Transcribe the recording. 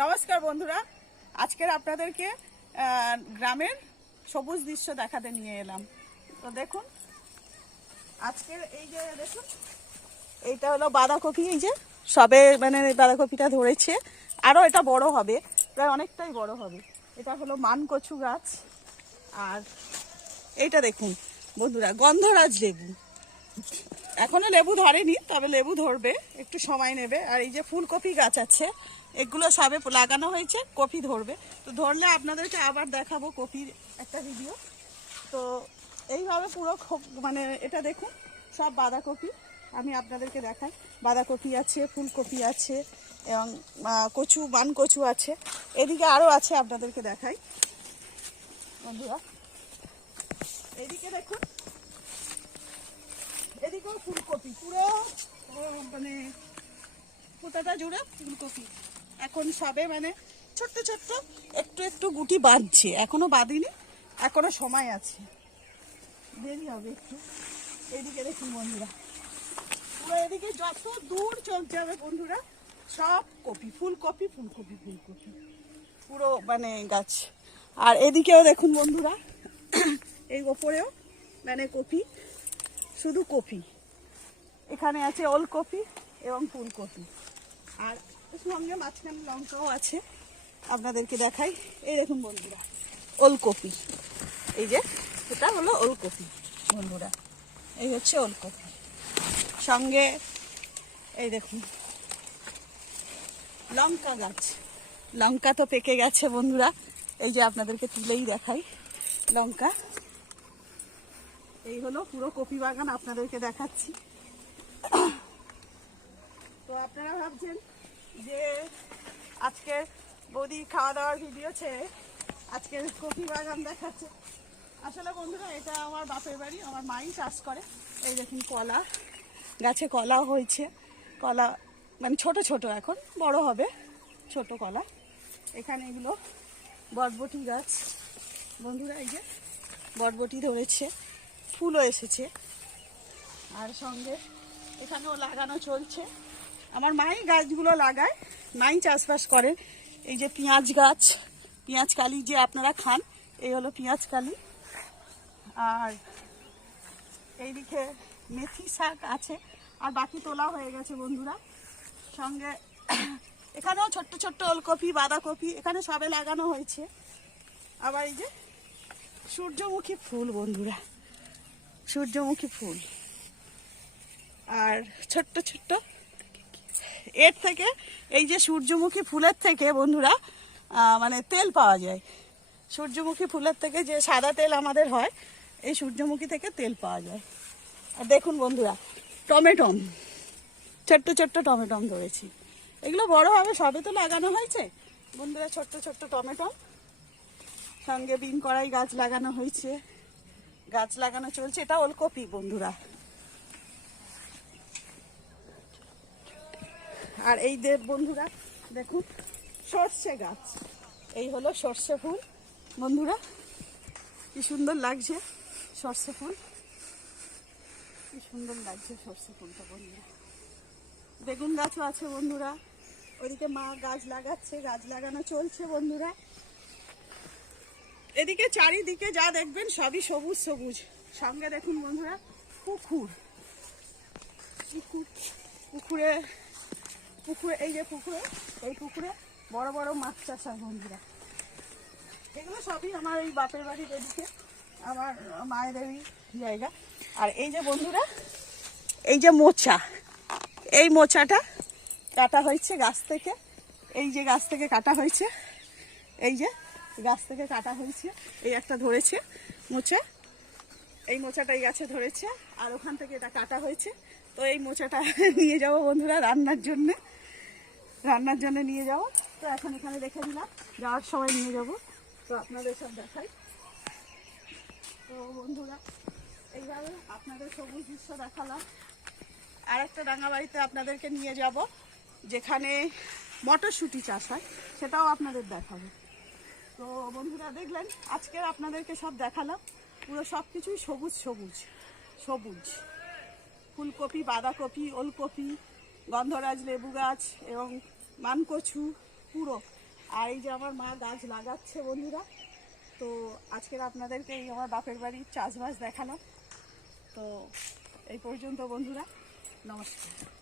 নমস্কার বন্ধুরা, আজকের আপনাদেরকে গ্রামের সবুজ দৃশ্য দেখাতে নিয়ে এলাম। তো দেখুন, আজকের এই যে দেখুন, এইটা হলো বাঁধাকপি। এই যে সবে মানে বাঁধাকপিটা ধরেছে, আরও এটা বড় হবে, প্রায় অনেকটাই বড় হবে। এটা হলো মানকচু গাছ। আর এইটা দেখুন বন্ধুরা, গন্ধরাজ লেবু। এখনো লেবু ধরেনি, তবে লেবু ধরবে, একটু সময় নেবে। আর এই যে ফুলকপি গাছ আছে, এগুলো সবে লাগানো হয়েছে, কপি ধরবে। তো ধরলে আপনাদেরকে আবার দেখাবো কপির একটা ভিডিও। তো এইভাবে পুরো মানে এটা দেখুন, সব বাঁধাকপি। আমি আপনাদেরকে দেখাই, বাঁধাকপি আছে, ফুলকপি আছে, এবং কচু, মানকচু আছে। এদিকে আরও আছে, আপনাদেরকে দেখাই বন্ধুরা। এদিকে দেখুন, এদিকেও ফুলকপি, পুরো মানে পুতাটা জুড়ে ফুলকপি। এখন সবে মানে ছোট্ট ছোট্ট একটু একটু গুটি বাঁধছে, এখনো বাঁধিনি, এখনো সময় আছে, দেরি হবে একটু। এদিকে দেখুন বন্ধুরা, পুরো এদিকে যত দূর চলতে হবে বন্ধুরা, সব কপি, ফুলকপি ফুলকপি ফুলকপি, পুরো মানে গাছ। আর এদিকেও দেখুন বন্ধুরা, এই ওপরেও মানে কপি, শুধু কপি। এখানে আছে ওলকপি এবং ফুলকপি, আর সঙ্গে মাঝখানে লঙ্কাও আছে, আপনাদেরকে দেখাই। এই দেখুন বন্ধুরা, ওলকপি। এই যে এটা হলো ওলকপি বন্ধুরা, এই হচ্ছে ওলকপি। সঙ্গে এই দেখুন লঙ্কা গাছ, লঙ্কা তো পেকে গেছে বন্ধুরা। এই যে আপনাদেরকে তুলেই দেখাই লঙ্কা। এই হলো পুরো কপি বাগান, আপনাদেরকে দেখাচ্ছি। তো আপনারা ভাবছেন যে আজকে বৌদি খাওয়া দাওয়ার ভিডিও ছেড়ে আজকে কপি বাগান দেখাচ্ছে। আসলে বন্ধুরা, এটা আমার বাপের বাড়ি, আমার মাই চাষ করে। এই দেখুন কলা গাছে কলা হয়েছে, কলা মানে ছোট ছোট, এখন বড় হবে, ছোট কলা। এখানে এগুলো বরবটি গাছ বন্ধুরা, এই যে বরবটি ধরেছে, ফুলও এসেছে। আর সঙ্গে এখানেও লাগানো চলছে, আমার মাই গাছগুলো লাগায়, মাই চাষবাস করে। এই যে পেঁয়াজ গাছ, পেঁয়াজ কালি যে আপনারা খান, এই হলো পেঁয়াজ কালি। আর এইদিকে মেথি শাক আছে, আর বাকি তোলা হয়ে গেছে বন্ধুরা। সঙ্গে এখানেও ছোট্ট ছোট্ট ওলকপি, বাঁধাকপি এখানে সবে লাগানো হয়েছে। আবার এই যে সূর্যমুখী ফুল বন্ধুরা, সূর্যমুখী ফুল। আর ছোট্ট ছোট্ট এর থেকে, এই যে সূর্যমুখী ফুলের থেকে বন্ধুরা মানে তেল পাওয়া যায়। সূর্যমুখী ফুলের থেকে যে সাদা তেল আমাদের হয়, এই সূর্যমুখী থেকে তেল পাওয়া যায়। আর দেখুন বন্ধুরা, টমেটম, ছোট্ট ছোট্ট টমেটম ধরেছি, এগুলো বড় হবে, সবে তো লাগানো হয়েছে বন্ধুরা, ছোট্ট ছোট্ট টমেটম। সঙ্গে বিন কড়াই গাছ লাগানো হয়েছে, গাছ লাগানো চলছে। এটা ওলকপি বন্ধুরা। আর এই বন্ধুরা দেখুন, সর্ষে গাছ, এই হলো সর্ষে ফুল বন্ধুরা, কি সুন্দর লাগছে সর্ষে ফুল, কি সুন্দর লাগছে সর্ষে ফুলটা বন্ধুরা। বেগুন গাছও আছে বন্ধুরা, ওইদিকে মা গাছ লাগাচ্ছে, গাছ লাগানো চলছে বন্ধুরা। এদিকে চারিদিকে যা দেখবেন সবই সবুজ সবুজ। সঙ্গে দেখুন বন্ধুরা, পুকুর, পুকুরে পুকুরে এই যে পুকুরে, এই পুকুরে বড় বড় মাছ চাষ হয় বন্ধুরা। এগুলো সবই আমার এই বাপের বাড়ির এদিকে, আমার মায়ের এই জায়গা। আর এই যে বন্ধুরা, এই যে মোচা, এই মোচাটা কাটা হয়েছে গাছ থেকে, এই যে গাছ থেকে কাটা হয়েছে, এই যে গাছ থেকে কাটা হয়েছে, এই একটা ধরেছে মোচা, এই মোচাটা এই গাছে ধরেছে, আর ওখান থেকে এটা কাটা হয়েছে। তো এই মোচাটা নিয়ে যাবো বন্ধুরা রান্নার জন্যে, রান্নার জন্য নিয়ে যাবো। তো এখন এখানে রেখে দিলাম, যাওয়ার সময় নিয়ে যাব। তো আপনাদের সব দেখাই। তো বন্ধুরা, এইভাবে আপনাদের সবুজ দৃশ্য দেখালাম। আর একটা রাঙাবাড়িতে আপনাদেরকে নিয়ে যাব, যেখানে মটরশুঁটি চাষ হয়, সেটাও আপনাদের দেখাবো। তো বন্ধুরা দেখলেন, আজকে আপনাদেরকে সব দেখালাম, পুরো সব কিছুই সবুজ সবুজ সবুজ, ফুলকপি, বাঁধাকপি, ওলকপি, গন্ধরাজ লেবু গাছ এবং মানকচু, পুরো আর এই যে আমার মা গাছ লাগাচ্ছে বন্ধুরা। তো আজকের আপনাদেরকে এই আমার বাপের বাড়ির চাষবাস দেখালাম। তো এই পর্যন্ত বন্ধুরা, নমস্কার।